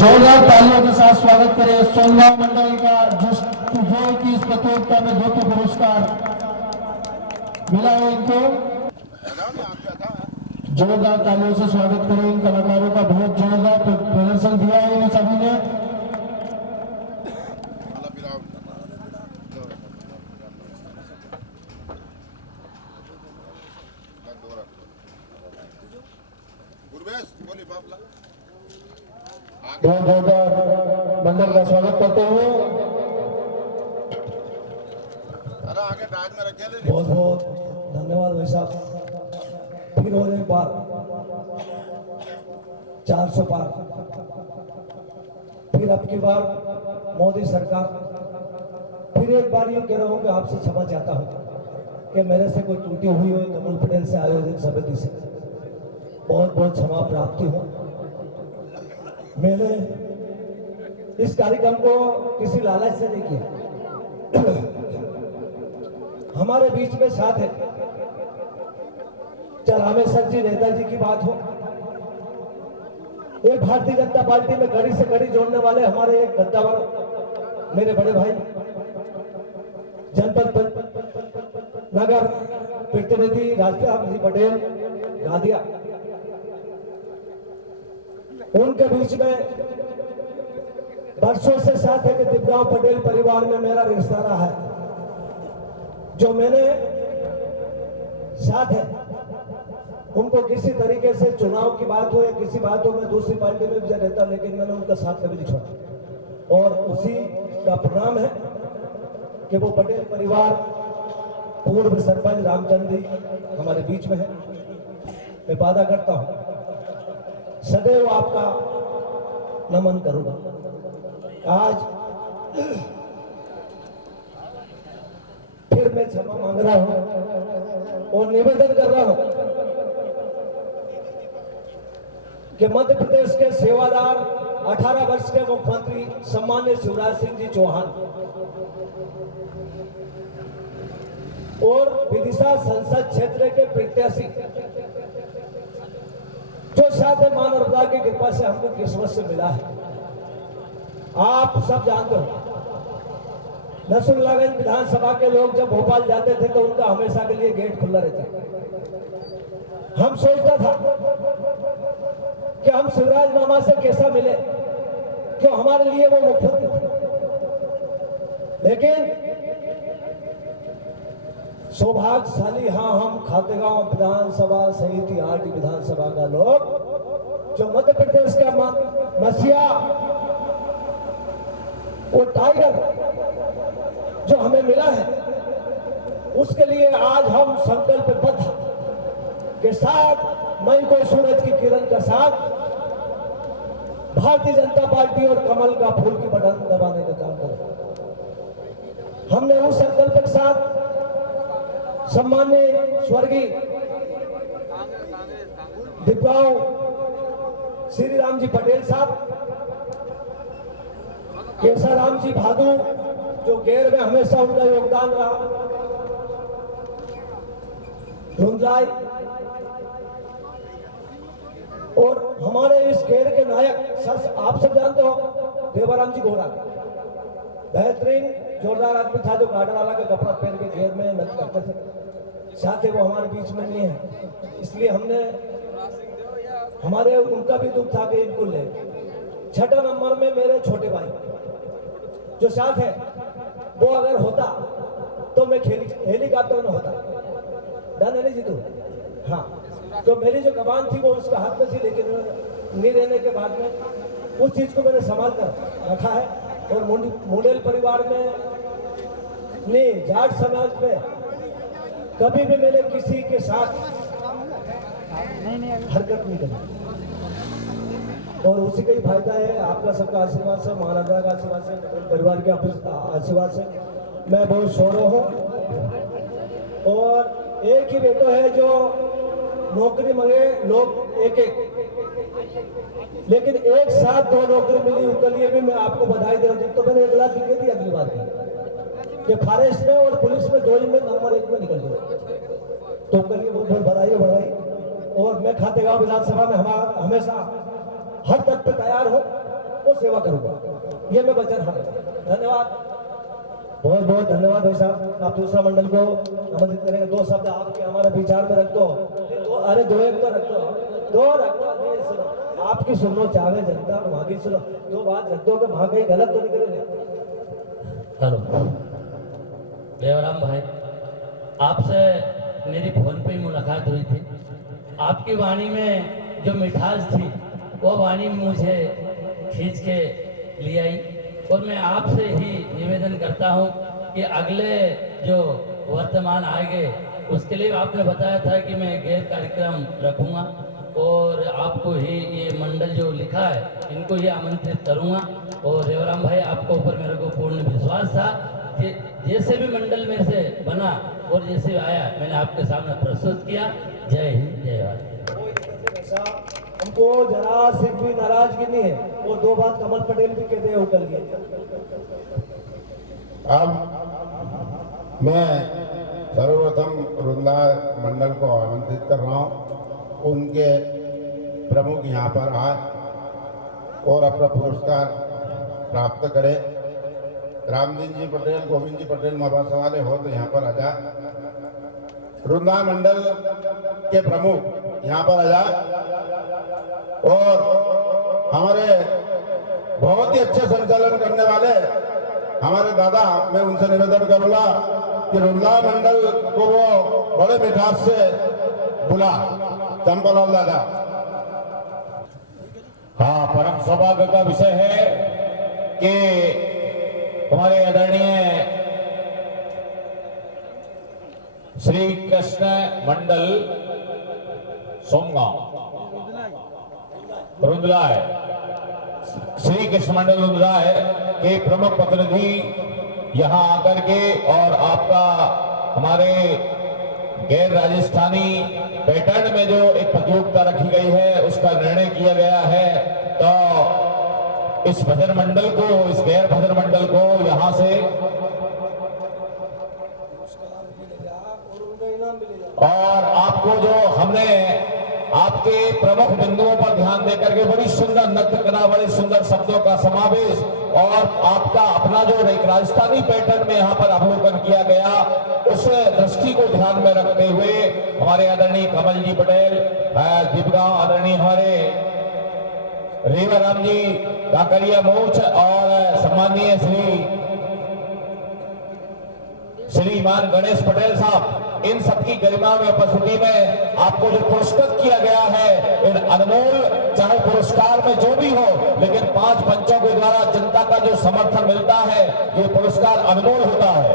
जोरदार तालियों के साथ स्वागत करें सोनगांव मंडल का जो कि इस प्रतियोगिता में धोती पुरस्कार मिला है इनको। जोरदार तालियों से स्वागत करें इन कलाकारों का। बहुत जोरदार प्रदर्शन दिया है इन सभी ने। बहुत जोरदार मंडल का स्वागत करते हुए बहुत बहुत धन्यवाद भाई साहब। फिर और एक बार 400 पार, फिर अब की बार मोदी सरकार। फिर एक बार यूँ कह रहा हूँ कि आपसे क्षमा चाहता हूँ कि मेरे से कोई त्रुटि हुई हो कमल पटेल से आयोजित समिति से बहुत बहुत क्षमा प्राप्ति हो। मैंने इस कार्यक्रम को किसी लालच से नहीं किया। हमारे बीच में साथ है, चाहे रामेश्वर जी नेताजी की बात हो, एक भारतीय जनता पार्टी में कड़ी से कड़ी जोड़ने वाले हमारे एक गद्दावर मेरे बड़े भाई जनपद नगर प्रतिनिधि राष्ट्रपति पटेल गादिया, उनके बीच में वर्षों से साथ है कि दिव्यांग पटेल परिवार में मेरा रिश्ता रहा है। जो मैंने साथ है उनको किसी तरीके से चुनाव की बात हो या किसी बात हो, मैं दूसरी पार्टी में भी रहता, लेकिन मैंने उनका साथ कभी नहीं छोड़ा। और उसी का परिणाम है कि वो पटेल परिवार पूर्व सरपंच रामचंद्र जी हमारे बीच में है। मैं वादा करता हूं सदैव आपका नमन करूंगा। आज फिर मैं क्षमा मांग रहा हूं और निवेदन कर रहा हूं कि मध्य प्रदेश के सेवादार 18 वर्ष के मुख्यमंत्री सम्मानित शिवराज सिंह जी चौहान और विदिशा संसद क्षेत्र के प्रत्याशी जो साथ मां नर्मदा की कृपा से हमको किस्मत से मिला है। आप सब जानते हो नसरुल्लागंज विधानसभा के लोग जब भोपाल जाते थे तो उनका हमेशा के लिए गेट खुला रहता। हम सोचता था कि हम शिवराज मामा से कैसा मिले, क्यों हमारे लिए वो मुख्यमंत्री थे। लेकिन सौभाग्यशाली हाँ हम खातेगांव विधानसभा सहित 8 विधानसभा का लोग जो मध्य प्रदेश का मसीहा वो टाइगर जो हमें मिला है, उसके लिए आज हम संकल्पबद्ध के साथ मई को सूरज की किरण के साथ भारतीय जनता पार्टी और कमल का फूल की बटन दबाने का काम करें। हमने उस संकल्प के साथ सम्मान्य स्वर्गीय दिव्यांग श्री राम जी पटेल साहब, केशराम जी भादु जो गेर में हमेशा उनका योगदान रहा, रुंजाई और हमारे इस गेर के नायक आप सब जानते हो देवाराम जी गोरा, बेहतरीन जोरदार आदमी था जो गार्डन वाला का कपड़ा पहन के घेर में नृत्य करते थे। साथ ही वो हमारे बीच में नहीं है, इसलिए हमने हमारे उनका भी दुख था कि इनको ले। 6 नंबर में मेरे छोटे भाई जो साथ है वो अगर होता तो मैं हेलीकॉप्टर में होता नहीं जीतू। हाँ, तो मेरी जो कमान थी वो उसका हाथ में थी, लेकिन नहीं रहने के बाद में उस चीज को मैंने संभाल कर रखा है। और मुंडेल परिवार में नहीं, जाट समाज में कभी भी मैंने किसी के साथ हरकत नहीं करी और उसी का ही फायदा है आपका सबका आशीर्वाद से, महाराजा का आशीर्वाद से, परिवार के आशीर्वाद से मैं बहुत शोरो हूँ। और एक ही बेटो है जो नौकरी मांगे लोग एक, लेकिन एक साथ 2 नौकरी मिली, उसके लिए भी मैं आपको बधाई दे रहा हूँ। तो मैंने 1 लाख की थी अगली बार कि फॉरेस्ट में और पुलिस में 2 ही में नंबर 1 में निकल गए, तो करिए बहुत बहुत बधाई। और मैं खातेगांव विधानसभा में हमेशा हर तक पे तैयार हो आपको सेवा करूंगा, ये मैं वचन हाँ। धन्यवाद, बहुत बहुत धन्यवाद भाई साहब। आप दूसरा मंडल को आमंत्रित करेंगे। दो शब्द आपके हमारे विचार में रख दो। अरे दो एक तो रख दो, दो रख दो। नहीं सुनो, आपकी सुनो, चाहे जनता वहां की सुनो। दो बात रख दो कि वहां कहीं गलत तो नहीं करेंगे। हेलो देवराम भाई, आपसे मेरी फोन पे ही मुलाकात हुई थी। आपकी वाणी में जो मिठास थी वो वाणी मुझे खींच के ले आई, और मैं आपसे ही निवेदन करता हूं कि अगले जो वर्तमान आएंगे उसके लिए आपने बताया था कि मैं गैर कार्यक्रम रखूंगा, और आपको ही ये मंडल जो लिखा है इनको ही आमंत्रित करूंगा। और देवराम भाई, आपको ऊपर मेरे को पूर्ण विश्वास था कि जैसे भी मंडल में से बना और जैसे आया मैंने आपके सामने प्रस्तुत किया। जय हिंद, जय भारत। कोई दिक्कत नहीं भाई साहब, हमको जरा सिर्फ भी नाराजगी नहीं है। वो दो बात कमल पटेल भी कहते हैं उकल गए। अब मैं सर्वप्रथम रुंदा मंडल को आमंत्रित कर रहा हूँ, उनके प्रमुख यहाँ पर आए और अपना पुरस्कार प्राप्त करें। रामदीन जी पटेल, गोविंद जी पटेल मबासा वाले हो तो यहाँ पर आ जाए। रुंदा मंडल के प्रमुख यहाँ पर आ जाए, और हमारे बहुत ही अच्छे संचालन करने वाले हमारे दादा, मैं उनसे निवेदन करूंगा कि रुंदा मंडल को वो बड़े मिठास से बुला। चंपालाल दादा। हाँ, परम सौभाग्य का विषय है कि हमारे आदरणीय श्री कृष्ण मंडल सोमगांव रुंदलाय, श्री कृष्ण मंडल रुंदलाय के प्रमुख प्रतिनिधि यहाँ आकर के और आपका हमारे गैर राजस्थानी पैटर्न में जो एक प्रतियोगिता रखी गई है उसका निर्णय किया गया है, तो इस भजन मंडल को, इस गैर भजन मंडल को यहाँ से और आपको जो हमने आपके प्रमुख बिंदुओं पर ध्यान देकर के बड़ी सुंदर नृत्य कला, बड़े सुंदर शब्दों का समावेश और आपका अपना जो एक राजस्थानी पैटर्न में यहाँ पर अवलोकन किया गया, उस दृष्टि को ध्यान में रखते हुए हमारे आदरणीय कमल जी पटेल, दीपगांव आदरणीय हमारे रेवाराम जी काकरिया मोच और सम्मानीय श्रीमान गणेश पटेल साहब, इन सबकी गरिमा में उपस्थिति में आपको जो पुरस्कृत किया गया है, इन अनमोल, चाहे पुरस्कार में जो भी हो, लेकिन 5 पंचों के द्वारा जनता का जो समर्थन मिलता है, ये पुरस्कार अनमोल होता है।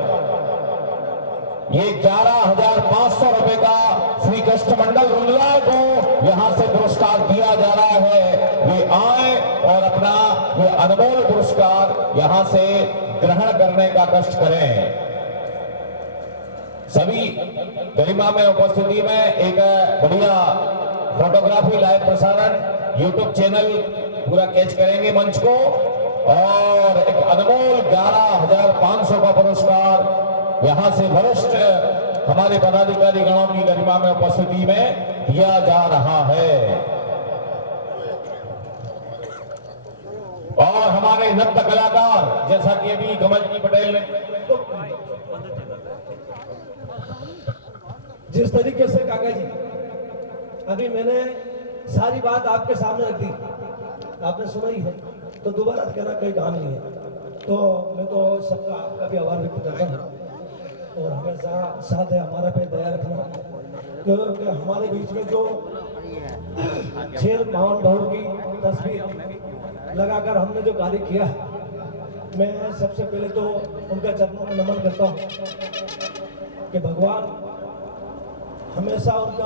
ये 11,500 रुपए का श्री कृष्ण मंडल रुंदला को यहाँ से पुरस्कार दिया जा रहा है। वे आए और अपना ये अनमोल पुरस्कार यहाँ से ग्रहण करने का कष्ट करें। सभी गरिमा में उपस्थिति में एक बढ़िया फोटोग्राफी लाइव प्रसारण यूट्यूब चैनल पूरा कैच करेंगे मंच को, और एक अनमोल 11,500 का पुरस्कार यहाँ से वरिष्ठ हमारे पदाधिकारी गणों की गरिमा में उपस्थिति में दिया जा रहा है। और हमारे नृत्य कलाकार, जैसा कि अभी कमल जी पटेल ने जिस तरीके से काका जी अभी मैंने सारी बात आपके सामने रख दी, आपने सुना ही है, तो दोबारा कहना कोई काम नहीं है। तो मैं तो सबका आपका भी आभार व्यक्त करता हूँ, और हमेशा साथ है हमारा पे दया रखना, क्योंकि हमारे बीच में जो 6 महानुभावों की तस्वीर लगाकर हमने जो कार्य किया, मैं सबसे पहले तो उनका चरणों में नमन करता हूँ कि भगवान हमेशा उनका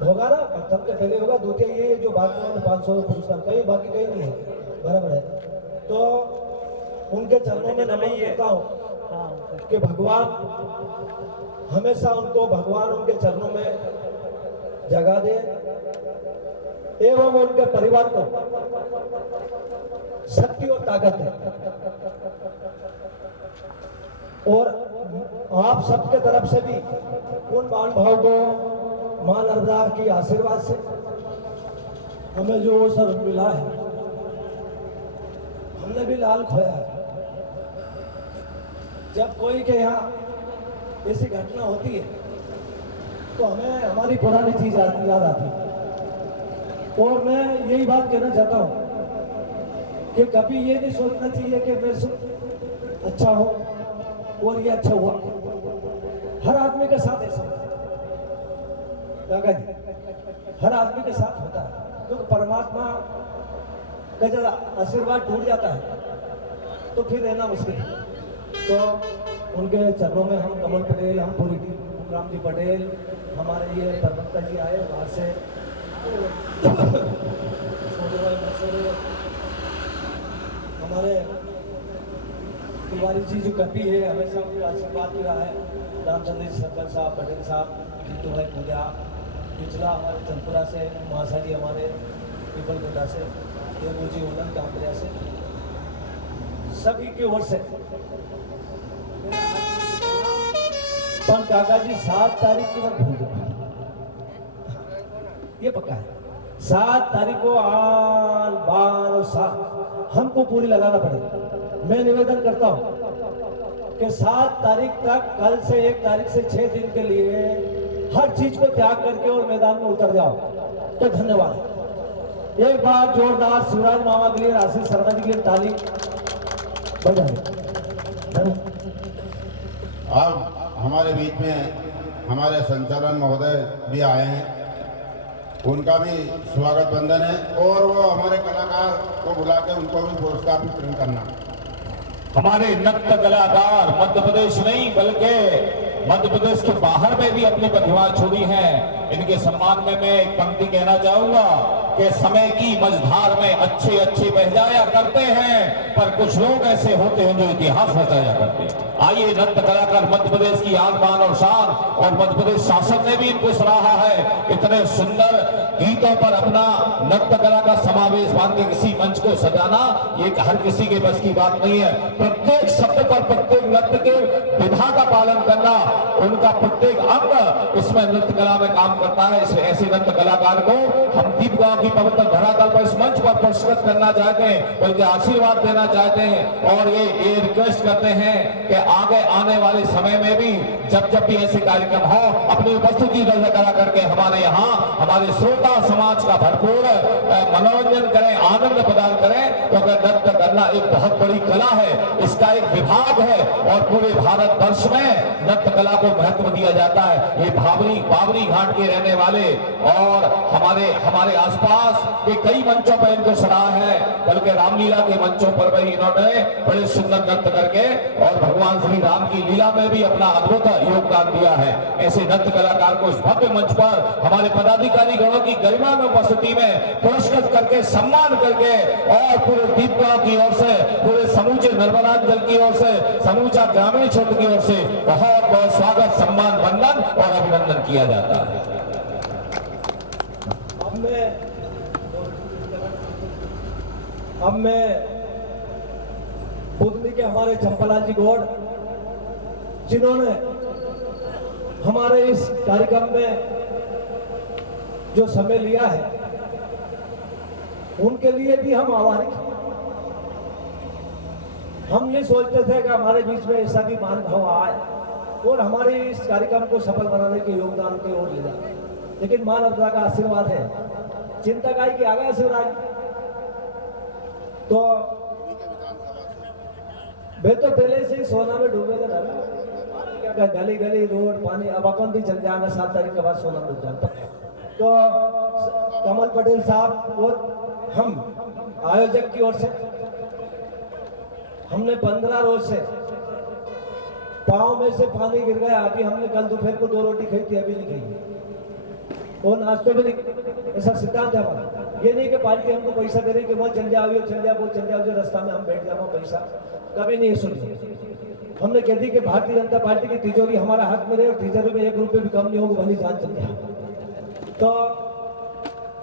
होगा ना, सबसे पहले होगा, द्वितीय ये जो बात में 500 पुरस्कार कहीं, बाकी कहीं नहीं है, बराबर है। तो उनके चरणों में नमन करता हूँ कि भगवान हमेशा उनको, भगवान उनके चरणों में जगह दे, एवं उनके परिवार को शक्ति और ताकत है। और आप सबके तरफ से भी उन महानुभाव को मां नर्मदा की आशीर्वाद से हमें जो वो सब मिला है, हमने भी लाल खोया है। जब कोई के यहाँ ऐसी घटना होती है तो हमें हमारी पुरानी चीज याद आती है। और मैं यही बात कहना चाहता हूँ कि कभी ये नहीं सोचना चाहिए कि मैं अच्छा हूँ और ये अच्छा हुआ। हर आदमी के साथ ऐसा काका जी, हर आदमी के साथ होता है, क्योंकि परमात्मा का जब आशीर्वाद टूट जाता है तो फिर रहना मुश्किल है। तो उनके चरणों में हम कमल पटेल, हम पूरी टीम, राम जी पटेल, हमारे ये प्रवक्ता जी आए वहाँ से, हमारे तिवारी जी जो कपी है हमेशा उनकी आशीर्वाद मिला है, रामचंद्र जी सरपंच साहब, पटेल साहब, जीतू भाई पूजा, पिछला हमारे चंदपुरा से महाशा जी, हमारे पीपलगुंडा से, देवू जी उलन कांकरिया से, सभी की ओर से। पर काका जी 7 तारीख की बात भूल गए, ये पक्का है। 7 तारीख को आन बान और साथ हमको पूरी लगाना पड़ेगा। मैं निवेदन करता हूं कि 7 तारीख तक, कल से 1 तारीख से 6 दिन के लिए हर चीज को त्याग करके और मैदान में उतर जाओ तो धन्यवाद। एक बार जोरदार शिवराज मामा के लिए, आशीष शर्मा जी के लिए ताली बजाएं। अब हमारे बीच में हमारे संचालन महोदय भी आए हैं, उनका भी स्वागत बंधन है और वो हमारे कलाकार को बुला के उनको भी पुरस्कार वितरण करना। हमारे नृत्य कलाकार मध्य प्रदेश नहीं बल्कि मध्य प्रदेश के बाहर में भी अपनी प्रतिभा छोड़ी है। इनके सम्मान में मैं एक पंक्ति कहना चाहूंगा कि समय की मझधार में अच्छे अच्छे बह जाया करते हैं, पर कुछ लोग ऐसे होते हैं जो इतिहास रचाया करते हैं। आइए नृत्य कलाकार मध्य प्रदेश की आन बान और शान, और मध्य प्रदेश शासन ने भी इनको सराहा है। इतने सुंदर गीतों पर अपना नृत्य कला का समावेश मान के किसी मंच को सजाना, ये हर किसी के बस की बात नहीं है। प्रत्येक शब्द पर, प्रत्येक नृत्य के विधा का पालन करना, उनका प्रत्येक अंग इसमें नृत्य कला में काम करता है। इसलिए ऐसे नृत्य कलाकार को हम दीप गांव की पवित्र धरातल पर इस मंच पर पुरस्कृत करना चाहते हैं, बल्कि आशीर्वाद देना चाहते हैं। और ये रिक्वेस्ट करते हैं कि आगे आने वाले समय में भी जब जब भी ऐसे कार्यक्रम हो, अपनी उपस्थिति दर्ज करा करके हमारे यहाँ हमारे श्रोता समाज का भरपूर मनोरंजन करें, आनंद प्रदान करें। क्योंकि नृत्य करना एक बहुत बड़ी कला है, इसका एक विभाग है और पूरे भारत वर्ष में नृत्य कला को महत्व दिया जाता है। ये बावरी घाट के रहने वाले और हमारे आसपास के कई मंचों पर इनको सराहा है, बल्कि रामलीला के मंचों पर भी इन्होंने बड़े सुंदर नृत्य करके और भगवान श्री राम की लीला में भी अपना अद्भुत योगदान दिया है। ऐसे नृत्य कलाकार को इस भव्य मंच पर हमारे पदाधिकारी गणों की गरिमा में उपस्थिति में पुरस्कृत करके, सम्मान करके, और पूरे दीपगांव की ओर से, पूरे समूचे नर्मदांचल की ओर से, समूचा ग्रामीण क्षेत्र की ओर से बहुत बहुत स्वागत, सम्मान, वंदन और अभिनंदन किया जाता है। अब मैं बुधनी के हमारे चंपलाल जी गौड़, जिन्होंने हमारे इस कार्यक्रम में जो समय लिया है, उनके लिए भी हम आभारी हैं। हम नहीं सोचते थे कि हमारे बीच में ऐसा भी महानुभाव आए और हमारे इस कार्यक्रम को सफल बनाने के योगदान की ओर ले जाए, लेकिन मां नर्मदा का आशीर्वाद है। चिंता का कि आ गया शिवराज, तो वे तो पहले से ही सोना में डूबे थे ना, गली गली रोड पानी। अब अपन भी चल जाएंगे 7 तारीख के बाद सोना में डूब जाएंगे। तो कमल पटेल साहब और हम आयोजक की ओर से हमने 15 रोज से पाँव में से पानी गिर गया। अभी हमने कल दोपहर को 2 रोटी खाई थी, अभी नहीं खाई, और नाश्ते में नहीं। ऐसा सिद्धांत है हमारा। ये नहीं कि पार्टी हमको पैसा दे रही कि वो चल जाओ, चल जाओ, वो चल जाओ, जो रास्ता में हम बैठ जाओ पैसा, कभी नहीं सुनी। हमने कह दी कि भारतीय जनता पार्टी की तिजोरी हमारा हक में रहे और तिजोरी में 1 रुपये भी कम नहीं होगा, भली जान चल जाए। तो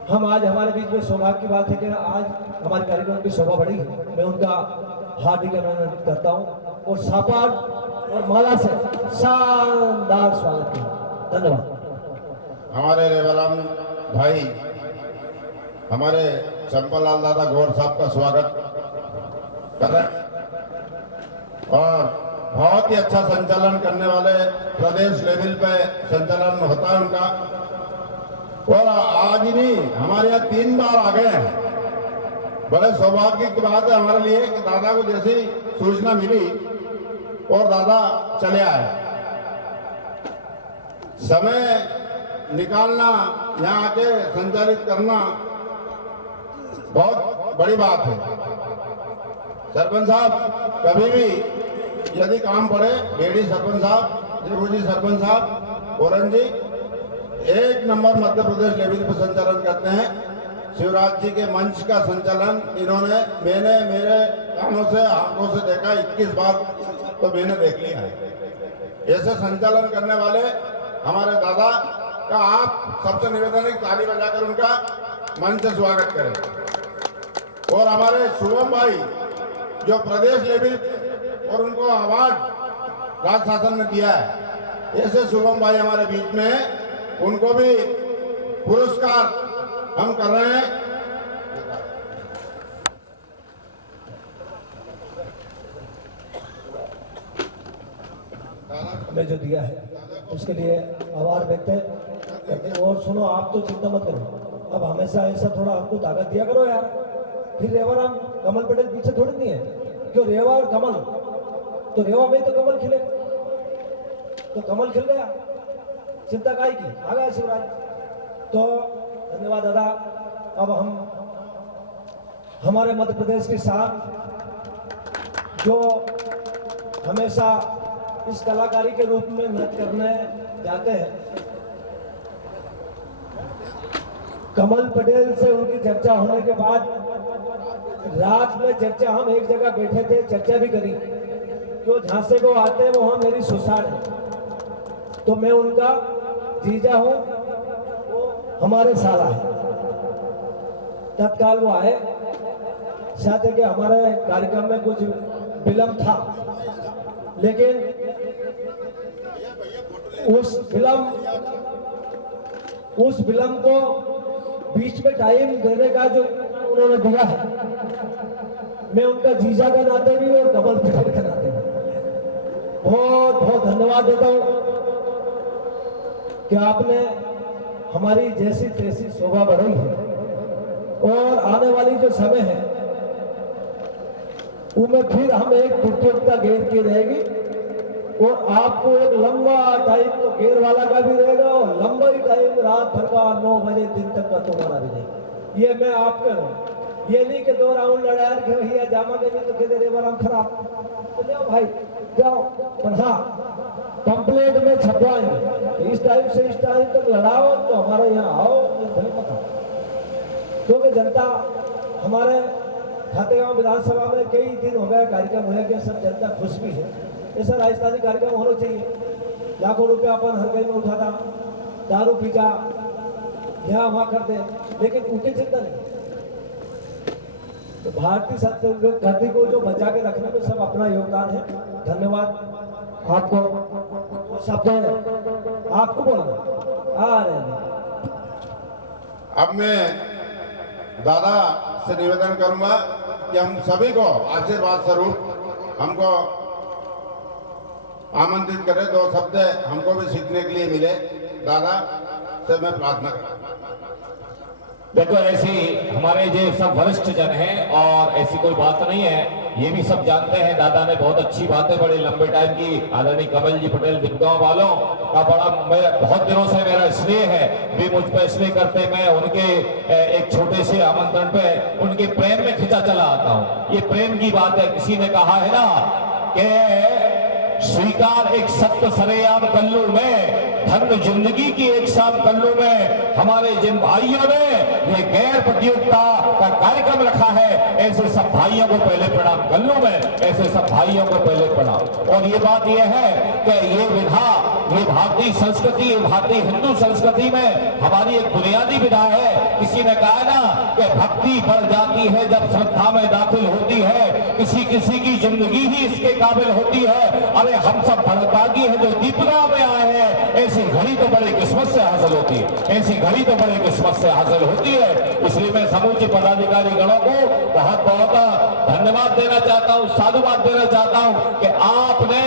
हम आज, हमारे बीच में सौभाग्य की बात है कि आज हमारे कार्यक्रम की शोभा बढ़ी है। मैं उनका हार्दिक अभिनंदन करता हूँ और सापाट और माला से शानदार स्वागत किया। धन्यवाद। हमारे रेवराम भाई हमारे चंपालाल दादा गौर साहब का स्वागत कर रहे हैं और बहुत ही अच्छा संचालन करने वाले प्रदेश लेवल पे संचालन होता है उनका। और आज ही नहीं, हमारे यहाँ 3 बार आ गए हैं। बड़े सौभाग्य की बात है हमारे लिए कि दादा को जैसी सूचना मिली और दादा चले आए। समय निकालना, यहाँ आके संचालित करना बहुत बड़ी बात है। सरपंच साहब कभी भी यदि काम पड़े, बेड़ी सरपंच साहब, त्रिभुजी सरपंच साहब, औरन जी 1 नंबर मध्य प्रदेश लेवल पर संचालन करते हैं। शिवराज जी के मंच का संचालन मैंने मेरे कानों से आंखों से देखा 21 बार तो मैंने देख लिया है। ऐसे संचालन करने वाले हमारे दादा का आप सबसे निवेदन है ताली बजाकर उनका मंच से स्वागत करें। और हमारे शुभम भाई जो प्रदेश लेवल और उनको अवार्ड राज्य शासन ने दिया है, ऐसे शुभम भाई हमारे बीच में हैं, उनको भी पुरस्कार हम कर रहे हैं। हमें जो दिया है उसके लिए आभार व्यक्त करते हैं। और सुनो, आप तो चिंता मत करो, अब हमेशा ऐसा थोड़ा हमको ताकत दिया करो यार। फिर रेवाराम कमल पटेल पीछे थोड़ी नहीं है, क्यों रेवा और कमल, तो रेवा में तो कमल खिले, तो कमल खिल गया, चिंता काहे की, आ गया शिवराज। तो धन्यवाद दादा। अब हम हमारे मध्य प्रदेश के साथ जो हमेशा इस कलाकारी के रूप में नृत्य करने जाते हैं, कमल पटेल से उनकी चर्चा होने के बाद रात में चर्चा, हम एक जगह बैठे थे, चर्चा भी करी। जो झांसे को आते हैं वहां मेरी सुसाड़ है, तो मैं उनका जीजा हूं, वो हमारे साला है। तत्काल वो आए, शायद है कि हमारे कार्यक्रम में कुछ विलंब था, लेकिन उस विलंब को बीच में टाइम देने का जो उन्होंने दिया है, मैं उनका जीजा का नाते भी और कमल पटेल का नाते भी बहुत बहुत धन्यवाद देता हूं कि आपने हमारी जैसी तैसी शोभा बढ़ाई है। और आने वाली जो समय है उनमें फिर हम एक प्रतियोगिता गेर की रहेगी, और आपको एक लंबा टाइम तो गेर वाला का भी रहेगा, और लंबा ही टाइम रात भर का 9 बजे दिन तक का तुम्हारा भी रहेगा। ये मैं आपके हूँ, ये नहीं कि 2 राउंड लड़ाया कि भैया जामा के नहीं तो कहते रेवाराम खराब, तो जाओ भाई जाओ, पर हाँ पंपलेट में छपवाएंगे इस टाइम से इस टाइम तक लड़ाओ, तो हमारे यहाँ आओ, ये भले पता। क्योंकि जनता हमारे खातेगांव विधानसभा में कई दिन हो गए कार्यक्रम हुए कि सब जनता खुश भी है। ऐसा राजस्थानी कार्यक्रम होना चाहिए। लाखों रुपया अपन हर कहीं में उठाता, दारू पीजा, यहाँ वहाँ करते, लेकिन उनकी चिंता नहीं। तो भारतीय संस्कृति को जो बचा के रखने में सब अपना योगदान है। धन्यवाद आपको। शब्द आपको बोलना आ रहे हैं। अब मैं दादा से निवेदन करूंगा कि हम सभी को आशीर्वाद स्वरूप हमको आमंत्रित करें, 2 शब्द हमको भी सीखने के लिए मिले। दादा से मैं प्रार्थना करूंगा। देखो, ऐसी हमारे जो सब वरिष्ठ जन हैं और ऐसी कोई बात नहीं है, ये भी सब जानते हैं। दादा ने बहुत अच्छी बातें बड़े लंबे टाइम की, आदरणीय कमल जी पटेल दिग्गांव वालों का बड़ा बहुत दिनों से मेरा स्नेह है, वे मुझ पर स्नेह करते, मैं उनके एक छोटे से आमंत्रण पे उनके प्रेम में खिंचा चला आता हूँ। ये प्रेम की बात है। किसी ने कहा है ना कि स्वीकार एक सत्य सरेआम कल्लू में, धर्म जिंदगी की एक शाम कल्लू में हमारे जिन भाइयों ने ये गैर प्रतियोगिता का कार्यक्रम रखा है, ऐसे सब भाइयों को पहले प्रणाम। कल्लू में ऐसे सब भाइयों को पहले प्रणाम। और ये बात ये है कि ये विधा ये भारतीय संस्कृति, ये भारतीय हिंदू संस्कृति में हमारी एक बुनियादी विधा है। किसी ने कहा ना कि भक्ति बढ़ जाती है जब श्रद्धा में दाखिल होती है, किसी किसी की जिंदगी ही इसके काबिल होती है। अरे हम सब भाग्यशाली हैं जो दीपगांव में आए हैं, ऐसी घड़ी तो बड़ी किस्मत से हासिल होती है, ऐसी घड़ी तो बड़ी किस्मत से हासिल होती है। इसलिए मैं समूचे पदाधिकारी गणों को बहुत बहुत धन्यवाद देना चाहता हूँ, साधुवाद देना चाहता हूँ कि आपने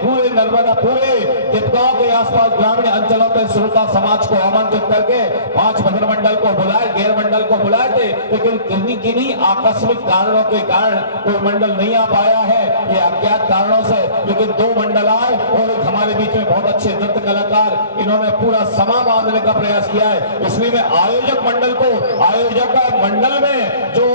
पूरे नर्मदा, पूरे दीपगांव के आसपास ग्रामीण अंचलों के श्रोता समाज को आमंत्रित करके 5 भजन मंडल को बुलाए, गैर मंडल को बुलाए थे, लेकिन किन्हीं आकस्मिक कारणों के कारण कोई मंडल नहीं आ पाया है, ये अज्ञात कारणों से। लेकिन 2 मंडल आए और एक हमारे बीच में बहुत अच्छे नृत्य कलाकार, इन्होंने पूरा समा बांधने का प्रयास किया है। इसलिए मैं आयोजक मंडल को, आयोजक मंडल में जो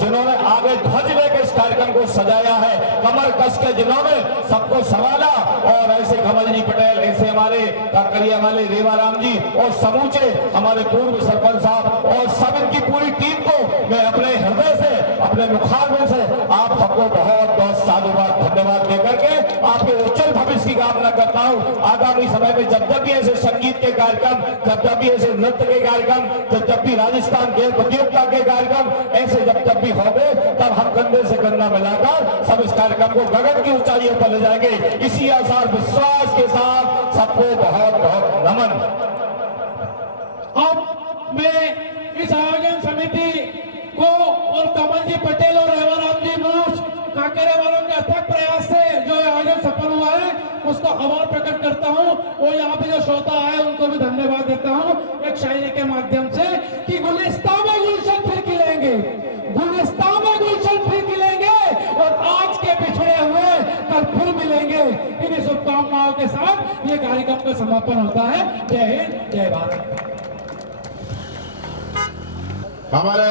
जिन्होंने आगे ध्वज लेकर इस कार्यक्रम को सजाया है, कमर कस के जिन्होंने सबको संभाला, और ऐसे कमल जी पटेल, ऐसे हमारे काकरिया वाले रेवाराम जी और समूचे हमारे पूर्व सरपंच साहब और सब इनकी पूरी टीम को मैं अपने हृदय से, अपने मुखारबिंद से आप सबको बहुत बहुत साधुवाद, धन्यवाद देकर के आपके उज्जवल भविष्य की कामना करता हूँ। आगामी समय में जब भी ऐसे संगीत के कार्यक्रम, जब भी ऐसे नृत्य के कार्यक्रम, जब भी राजस्थान खेल प्रतियोगिता के कार्यक्रम ऐसे जब भी होंगे, तब हम कंधे से कंधा मिलाकर सब इस कार्यक्रम को गगन की ऊंचाइयों पर ले जाएंगे। इसी आसार विश्वास के साथ सबको बहुत बहुत नमन। अब मैं इस आयोजन समिति को और कमल जी पटेल और रेवाराम जी मूछ काकरे वालों के अथक प्रयास से जो आयोजन सफल हुआ है उसका आभार प्रकट करता हूं, और यहाँ पे जो श्रोता आए उनको भी धन्यवाद देता हूं एक शायरी के माध्यम से कि गुलिस्तां में गुलशन फिर खिलेंगे, गुलिस्तां में गुलशन फिर खिलेंगे, और आज के बिछड़े हुए कल फिर मिलेंगे। इन्हीं शुभकामनाओं के साथ ये कार्यक्रम का समापन होता है। जय हिंद, जय भारत। हमारे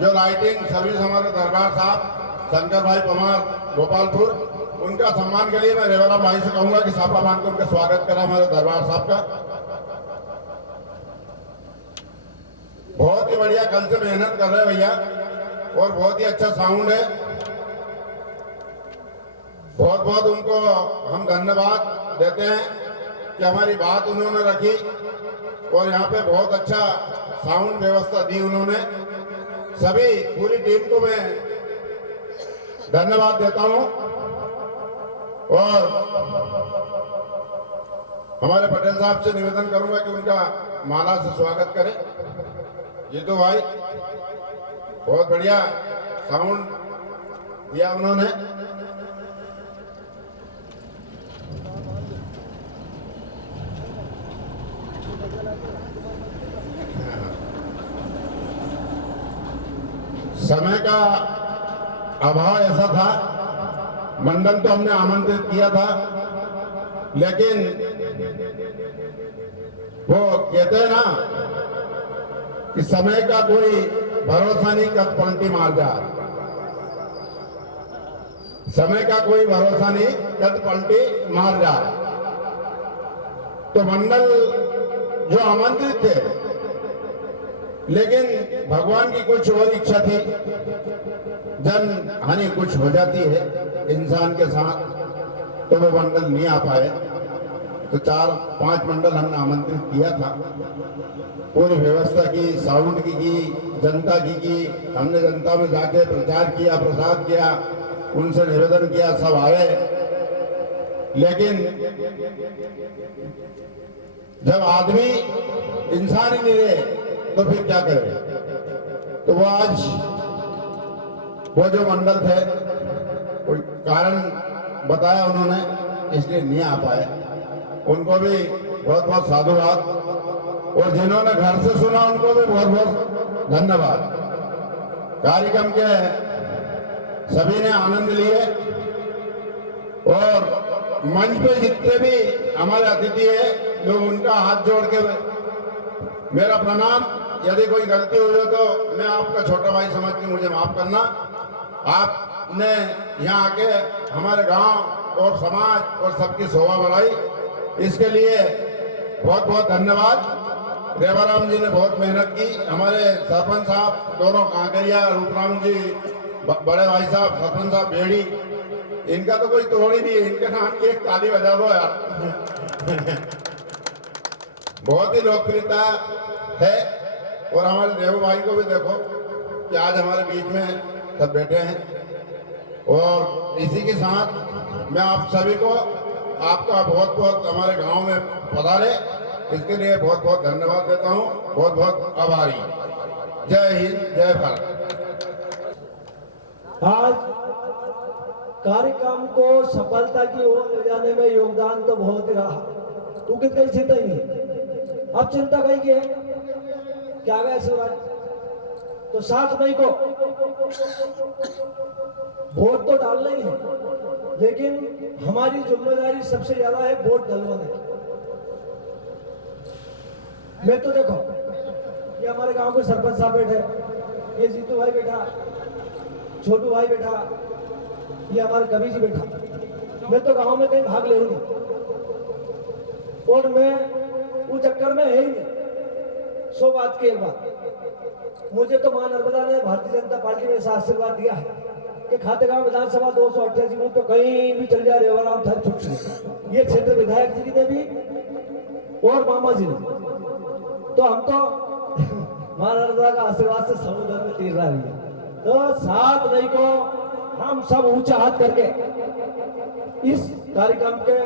जो लाइटिंग सर्विस हमारे दरबार साहब शंकर भाई पवार गोपालपुर, उनका सम्मान के लिए मैं रेवाराम भाई से कहूंगा कि साफा बांध कर उनका स्वागत करा हमारे दरबार साहब का। बहुत ही बढ़िया, कल से मेहनत कर रहे हैं भैया, और बहुत ही अच्छा साउंड है। बहुत बहुत उनको हम धन्यवाद देते हैं कि हमारी बात उन्होंने रखी, और यहाँ पे बहुत अच्छा साउंड व्यवस्था दी उन्होंने। सभी पूरी टीम को मैं धन्यवाद देता हूँ, और हमारे पटेल साहब से निवेदन करूंगा कि उनका माला से स्वागत करें। जीतू भाई, बहुत बढ़िया साउंड दिया उन्होंने। समय का अभाव ऐसा था, मंडल तो हमने आमंत्रित किया था, लेकिन वो कहते हैं ना कि समय का कोई भरोसा नहीं, कब पलटी मार जाए। समय का कोई भरोसा नहीं, कब पलटी मार जाए। तो मंडल जो आमंत्रित थे, लेकिन भगवान की कुछ और इच्छा थी, जन हानि कुछ हो जाती है इंसान के साथ, तो वो मंडल नहीं आ पाए। तो 4-5 मंडल हमने आमंत्रित किया था, पूरी व्यवस्था की, साउंड की, जनता की। हमने जनता में जाके प्रचार किया, प्रसाद किया, उनसे निवेदन किया, सब आए। लेकिन जब आदमी इंसान ही नहीं रहे तो फिर क्या करें। तो वो आज वो जो मंडल थे, कोई कारण बताया उन्होंने, इसलिए नहीं आ पाए। उनको भी बहुत बहुत साधुवाद, और जिन्होंने घर से सुना उनको भी बहुत बहुत धन्यवाद। कार्यक्रम के सभी ने आनंद लिए, और मंच पे जितने भी हमारे अतिथि है, जो उनका हाथ जोड़ के मेरा प्रणाम। यदि कोई गलती हुई हो तो मैं आपका छोटा भाई समझ के मुझे माफ करना। आपने यहाँ आके हमारे गांव और समाज और सबकी शोभा बढ़ाई, इसके लिए बहुत बहुत धन्यवाद। रेवाराम जी ने बहुत मेहनत की, हमारे सरपंच साहब दोनों कांकरिया, रूपराम जी बड़े भाई साहब, सरपंच साहब बेड़ी, इनका तो कोई तोड़ ही नहीं है। इनके नाम की एक ताली बजा दो यार। बहुत ही लोकप्रियता है। और हमारे देव भाई को भी देखो कि आज हमारे बीच में सब बैठे हैं। और इसी के साथ मैं आप सभी को आपका बहुत बहुत हमारे गांव में पधारे इसके लिए बहुत बहुत धन्यवाद देता हूं, बहुत बहुत आभारी। जय हिंद, जय भारत। आज कार्यक्रम को सफलता की ओर ले जाने में योगदान तो बहुत ही रहा, क्योंकि कहीं चिंता ही नहीं। अब चिंता कहीं की है क्या गया शिवराज, तो 7 मई को वोट तो डालना ही है, लेकिन हमारी जिम्मेदारी सबसे ज्यादा है वोट डलवाने की। मैं तो देखो ये हमारे गांव के सरपंच साहब बैठे, ये जीतू भाई बैठा, छोटू भाई बैठा, ये हमारे कवि जी बैठा। मैं तो गांव में कहीं भाग ले नहीं, और मैं उस चक्कर में है ही नहीं। 100 बात की एक बात, मुझे तो मां नर्मदा ने भारतीय जनता पार्टी में ऐसा आशीर्वाद दिया है कि खातेगांव विधानसभा 288 बूथ तो कहीं भी चल जाए रेवाराम थर छुट्टी। ये क्षेत्र विधायक जी ने भी और मामा जी ने, तो हम तो मां नर्मदा का आशीर्वाद से समुद्र में तीर रहा है। तो 7 मई को हम सब ऊंचा हाथ करके इस कार्यक्रम के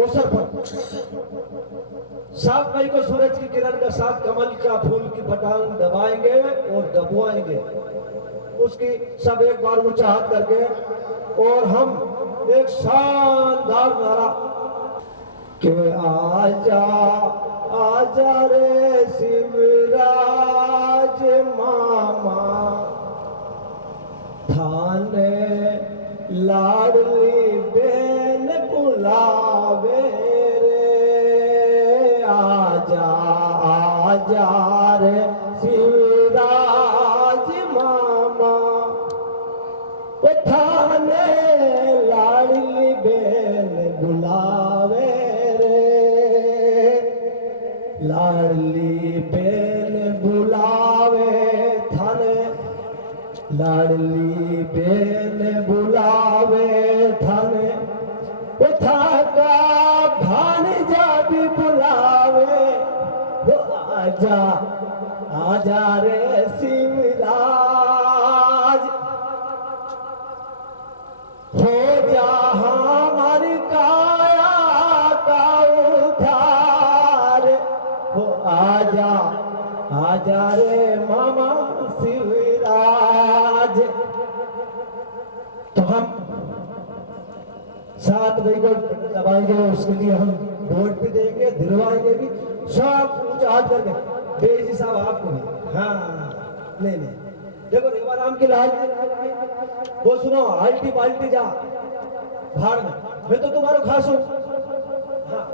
अवसर पर 7 मई को सूरज की किरण के साथ कमल का फूल की पटांग दबाएंगे और दबवाएंगे। उसकी सब एक बार ऊंचा हाथ करके और हम एक शानदार नारा के आजा आजा रे शिवराज मामा थाने लाडली बेन बुलावे रे, आजा आजा रे शिवराज मामा थाने लाडली बेन बुलावे रे, लाडली बेन बुलावे थाने, लाडली बेन बुलावे थाने, उठा का भाणजा भी बुलावे, वो आजा आजा रे शिवराज, हो जा हमारी काया का उद्धार, हो आजा आजा रे मामा शिवराज। तो हम 7 मई को दबाएंगे, उसके लिए हम वोट भी देंगे, दिलवाएंगे भी, सब ऊंचा हाथ करके। बेजी साहब आपको भी, हाँ नहीं देखो रेवाराम की लाल वो सुनो, आल्टी पाल्टी जा भाड़ में, मैं तो तुम्हारा खास हूँ। हाँ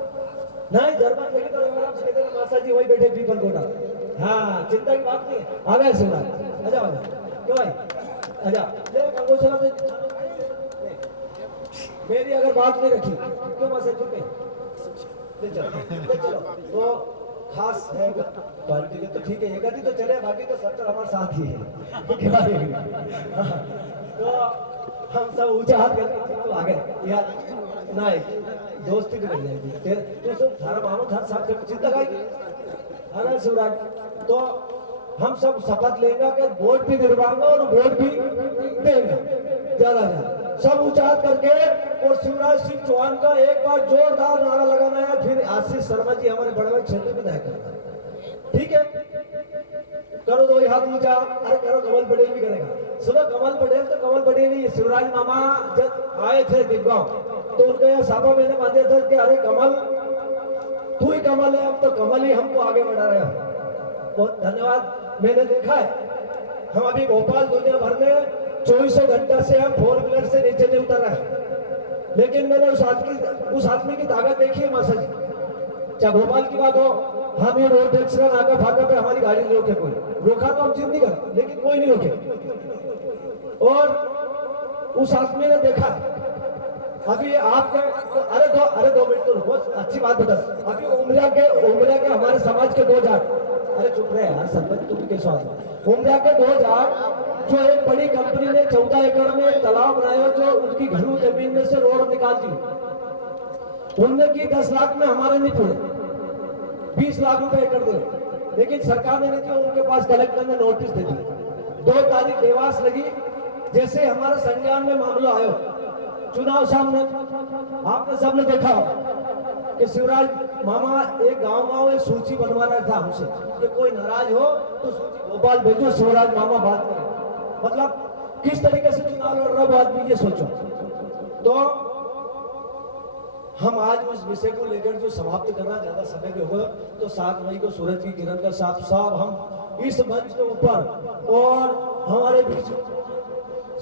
नहीं जर्मन लेके तो रेवाराम से कहते हैं मासा जी वही बैठे पीपल कोटा। हाँ चिंता की बात नहीं है, आ गए शिवराज, आजा आजा क्यों भाई आजा ले कंगोचला से मेरी अगर बात नहीं रखी क्यों मासा चुप है, ले चलो तो खास है पार्टी के तो ठीक है, एक तो चले, बाकी तो 70 हमारे साथ ही है। तो हम सब ऊंचा हाथ करके तो आगे यार नहीं दोस्ती भी कर जाएगी, तो सब थारा मामू थारा साथ करके चिंता खाएगी। अरे शिवराज तो हम सब शपथ लेंगे कि वोट भी दिलवाएंगे और वोट भी देंगे ज्यादा सब ऊंचा हाथ करके। और शिवराज सिंह चौहान का एक बार जोरदार नारा लगाना है, फिर आशीष शर्मा जी हमारे बड़े बड़े क्षेत्र विधायक करना है, ठीक है? करो 2 हाथ ऊंचा, अरे करो, कमल पटेल भी करेगा। सुनो कमल पटेल तो कमल पटेल ही, शिवराज मामा जब आए थे दिग्गांव तो उनका यह साफा मैंने बांधे थे कि अरे कमल तू ही कमल है, अब तो कमल ही हमको आगे बढ़ा रहा है। बहुत धन्यवाद। मैंने देखा है हम अभी भोपाल दुनिया भर में 24 घंटा से हम 4 व्हीलर से नीचे नहीं उतर रहे, लेकिन मैंने उस आदमी की ताकत देखी है मासा जी। चाहे भोपाल की बात हो, हम ये रोड टैक्स का नाका फाका पे हमारी गाड़ी नहीं रोके, कोई रोका तो हम जिद नहीं कर, लेकिन कोई नहीं रोके। और उस आदमी ने देखा अभी आपके अरे 2 मिनट तो रुको, अच्छी बात बता। अभी उमरिया के हमारे समाज के 2 जाट, अरे चुप रहे यार सरपंच, तुम कैसे आदमी। उमरिया के 2 जाट जो एक बड़ी कंपनी ने 14 एकड़ में तालाब बनाया, जो उनकी घरू जमीन में से रोड निकाल दी। उनने की 10 लाख में, हमारे नहीं पूरे, 20 लाख रुपए एकड़ दे, लेकिन सरकार ने नहीं किया। उनके पास कलेक्टर ने नोटिस दे दी। 2 तारीख देवास लगी, जैसे हमारे संज्ञान में मामला आयो, चुनाव सामने, आपने सबने देखा कि शिवराज मामा एक गांव एक सूची बनवा रहा था हमसे कि कोई नाराज हो तो सूची भोपाल भेजो, शिवराज मामा बात करें। मतलब किस तरीके से चुनाव लड़ रहा है वो आदमी, ये सोचो। तो हम आज उस विषय को लेकर जो समाप्त करना, ज्यादा समय भी होगा, तो 7 मई को सूरज की किरण का साफ हम इस मंच के ऊपर और हमारे बीच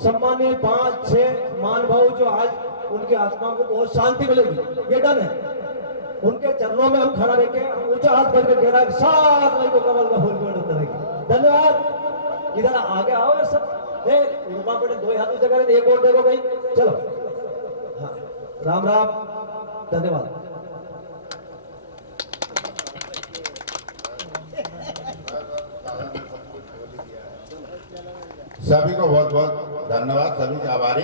सम्मानीय 5-6 महानुभाव जो आज उनकी आत्मा को बहुत शांति मिलेगी, ये डन है। उनके चरणों में हम खड़ा रहकर ऊंचा हाथ करके कह रहा है 7 मई को कमल का फूल पेड़ रहेगी। धन्यवाद। इधर आगे आओ यार सब, रूपा पड़े 2 हाथों से करें, एक और देखो भाई, चलो। हाँ, राम राम, धन्यवाद। सभी को बहुत बहुत धन्यवाद, सभी के आभारी।